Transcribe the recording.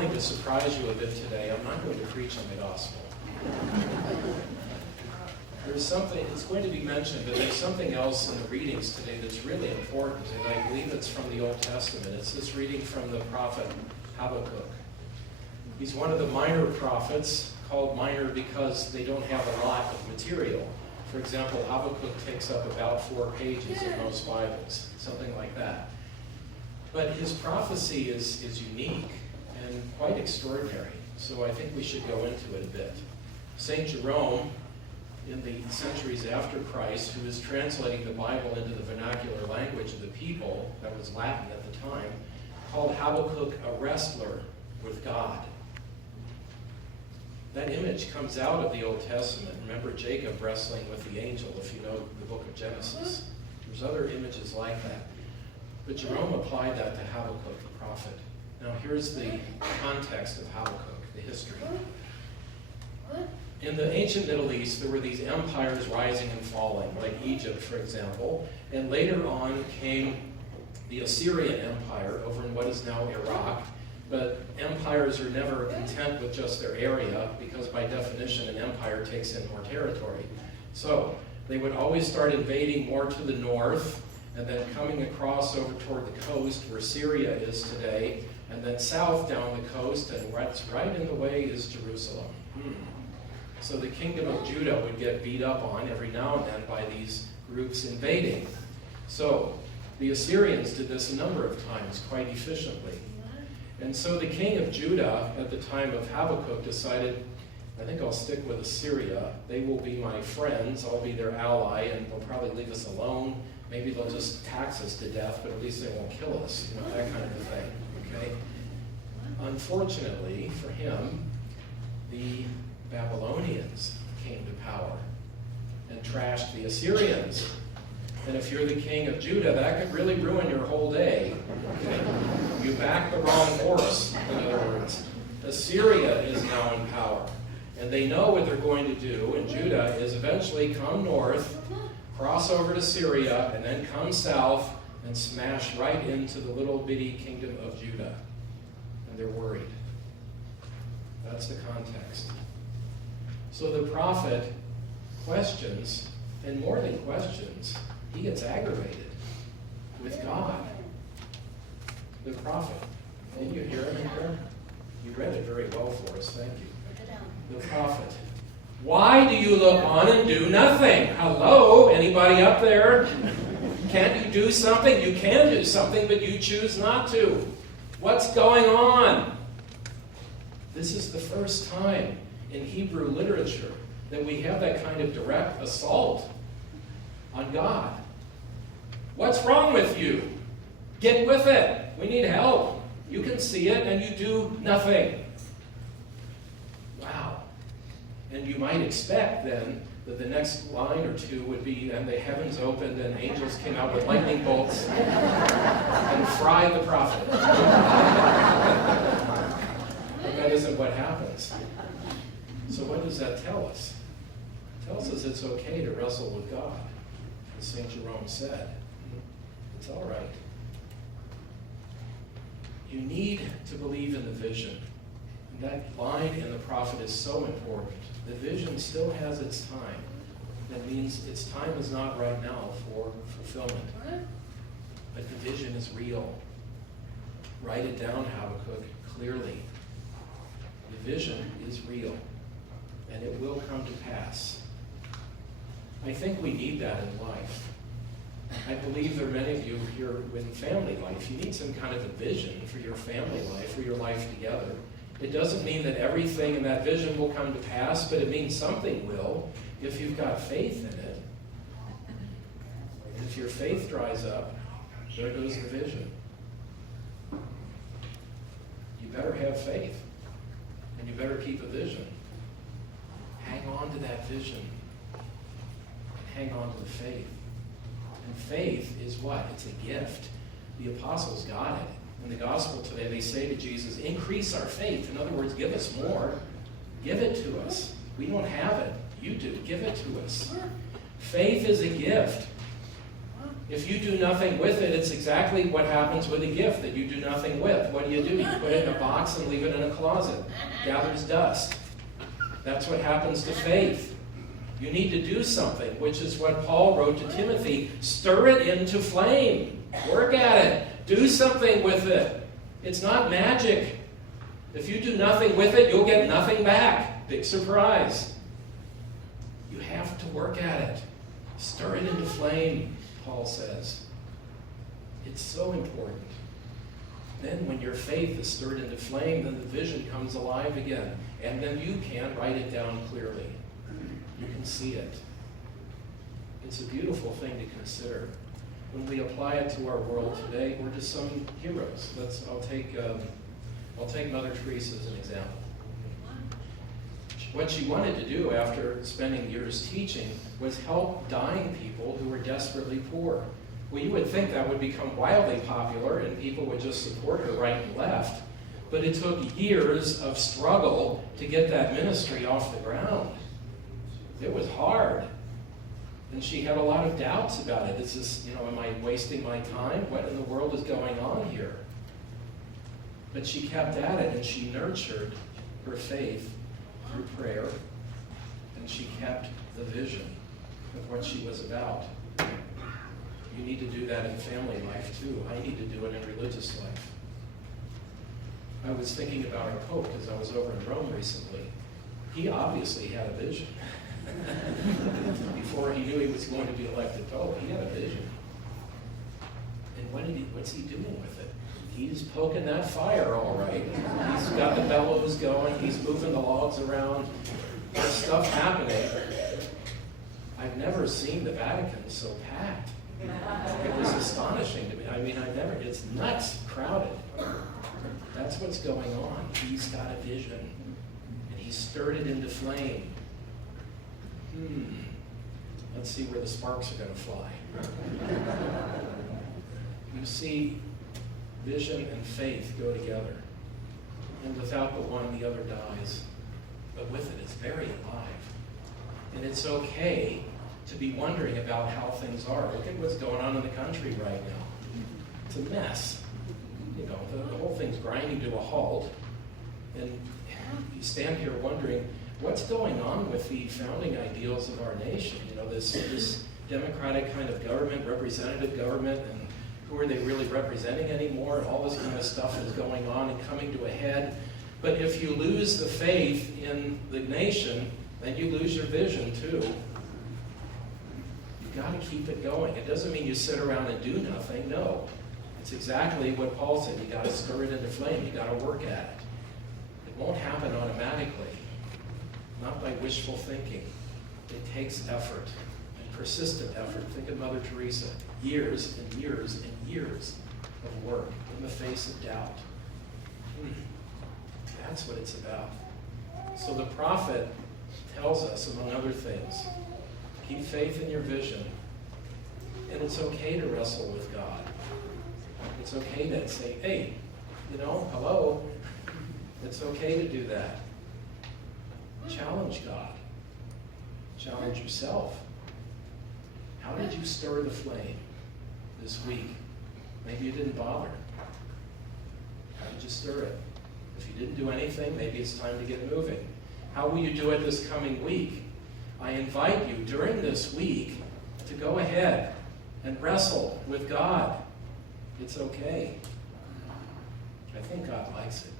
willing to surprise you a bit today. I'm not going to preach on the gospel. There's something, it's going to be mentioned, but there's something else in the readings today that's really important, and I believe it's from the Old Testament. It's this reading from the prophet Habakkuk. He's one of the minor prophets, called minor because they don't have a lot of material. For example, Habakkuk takes up about 4 pages in most Bibles, something like that. But his prophecy is unique and quite extraordinary, so I think we should go into it a bit. St. Jerome, in the centuries after Christ, who was translating the Bible into the vernacular language of the people, that was Latin at the time, called Habakkuk a wrestler with God. That image comes out of the Old Testament. Remember Jacob wrestling with the angel, if you know the book of Genesis. There's other images like that. But Jerome applied that to Habakkuk, the prophet. Now here's the context of Habakkuk, the history. In the ancient Middle East, there were these empires rising and falling, like Egypt, for example. And later on came the Assyrian Empire over in what is now Iraq. But empires are never content with just their area, because by definition an empire takes in more territory. So they would always start invading more to the north, and then coming across over toward the coast where Syria is today, and then south down the coast, and what's right in the way is Jerusalem. So the kingdom of Judah would get beat up on every now and then by these groups invading. So the Assyrians did this a number of times quite efficiently. And so the king of Judah at the time of Habakkuk decided, I think I'll stick with Assyria. They will be my friends. I'll be their ally, and they'll probably leave us alone. Maybe they'll just tax us to death, but at least they won't kill us. You know, that kind of a thing. Okay? Unfortunately for him, the Babylonians came to power and trashed the Assyrians. And if you're the king of Judah, that could really ruin your whole day. Okay? You backed the wrong horse, in other words. Assyria is now in power. And they know what they're going to do, and Judah is eventually come north, cross over to Syria, and then come south and smash right into the little bitty kingdom of Judah. And they're worried. That's the context. So the prophet questions, and more than questions, he gets aggravated with God. The prophet. Didn't you hear him in there? You read it very well for us. Thank you. The prophet. Why do you look on and do nothing? Hello? Anybody up there? Can't you do something? You can do something, but you choose not to. What's going on? This is the first time in Hebrew literature that we have that kind of direct assault on God. What's wrong with you? Get with it. We need help. You can see it and you do nothing. Wow. And you might expect then that the next line or two would be, and the heavens opened and angels came out with lightning bolts and fried the prophet. But that isn't what happens. So what does that tell us? It tells us it's okay to wrestle with God, as St. Jerome said. It's all right. You need to believe in the vision. And that line in the prophet is so important. The vision still has its time. That means its time is not right now for fulfillment. But the vision is real. Write it down, Habakkuk, clearly. The vision is real, and it will come to pass. I think we need that in life. I believe there are many of you here in family life. You need some kind of a vision for your family life, for your life together. It doesn't mean that everything in that vision will come to pass, but it means something will if you've got faith in it. And if your faith dries up, there goes the vision. You better have faith, and you better keep a vision. Hang on to that vision, and hang on to the faith. And faith is what? It's a gift. The apostles got it. In the gospel today, they say to Jesus, increase our faith. In other words, give us more. Give it to us. We don't have it. You do. Give it to us. Faith is a gift. If you do nothing with it, it's exactly what happens with a gift that you do nothing with. What do? You put it in a box and leave it in a closet. Gathers dust. That's what happens to faith. You need to do something, which is what Paul wrote to Timothy. Stir it into flame. Work at it. Do something with it. It's not magic. If you do nothing with it, you'll get nothing back. Big surprise. You have to work at it. Stir it into flame, Paul says. It's so important. Then when your faith is stirred into flame, then the vision comes alive again. And then you can write it down clearly. You can see it. It's a beautiful thing to consider. When we apply it to our world today, we're just some heroes. I'll take Mother Teresa as an example. What she wanted to do after spending years teaching was help dying people who were desperately poor. Well, you would think that would become wildly popular and people would just support her right and left. But it took years of struggle to get that ministry off the ground. It was hard. And she had a lot of doubts about it. Is this, am I wasting my time? What in the world is going on here? But she kept at it and she nurtured her faith through prayer. And she kept the vision of what she was about. You need to do that in family life too. I need to do it in religious life. I was thinking about our Pope because I was over in Rome recently. He obviously had a vision. Before he knew he was going to be elected Pope, he had a vision. And what's he doing with it? He's poking that fire all right. He's got the bellows going. He's moving the logs around. There's stuff happening. I've never seen the Vatican so packed. It was astonishing to me. It's nuts, crowded. That's what's going on. He's got a vision. And he stirred it into flame. Let's see where the sparks are going to fly. You see, vision and faith go together. And without the one, the other dies. But with it, it's very alive. And it's okay to be wondering about how things are. Look at what's going on in the country right now. It's a mess. The whole thing's grinding to a halt. And you stand here wondering, what's going on with the founding ideals of our nation? This democratic kind of government, representative government, and who are they really representing anymore? And all this kind of stuff is going on and coming to a head. But if you lose the faith in the nation, then you lose your vision too. You've got to keep it going. It doesn't mean you sit around and do nothing. No. It's exactly what Paul said. You got to stir it into flame. You got to work at it. It won't happen automatically. Not by wishful thinking. It takes effort, and persistent effort. Think of Mother Teresa. Years and years and years of work in the face of doubt. That's what it's about. So the prophet tells us, among other things, keep faith in your vision. And it's okay to wrestle with God. It's okay to say, hey, hello. It's okay to do that. Challenge God. Challenge yourself. How did you stir the flame this week? Maybe you didn't bother. How did you stir it? If you didn't do anything, maybe it's time to get moving. How will you do it this coming week? I invite you during this week to go ahead and wrestle with God. It's okay. I think God likes it.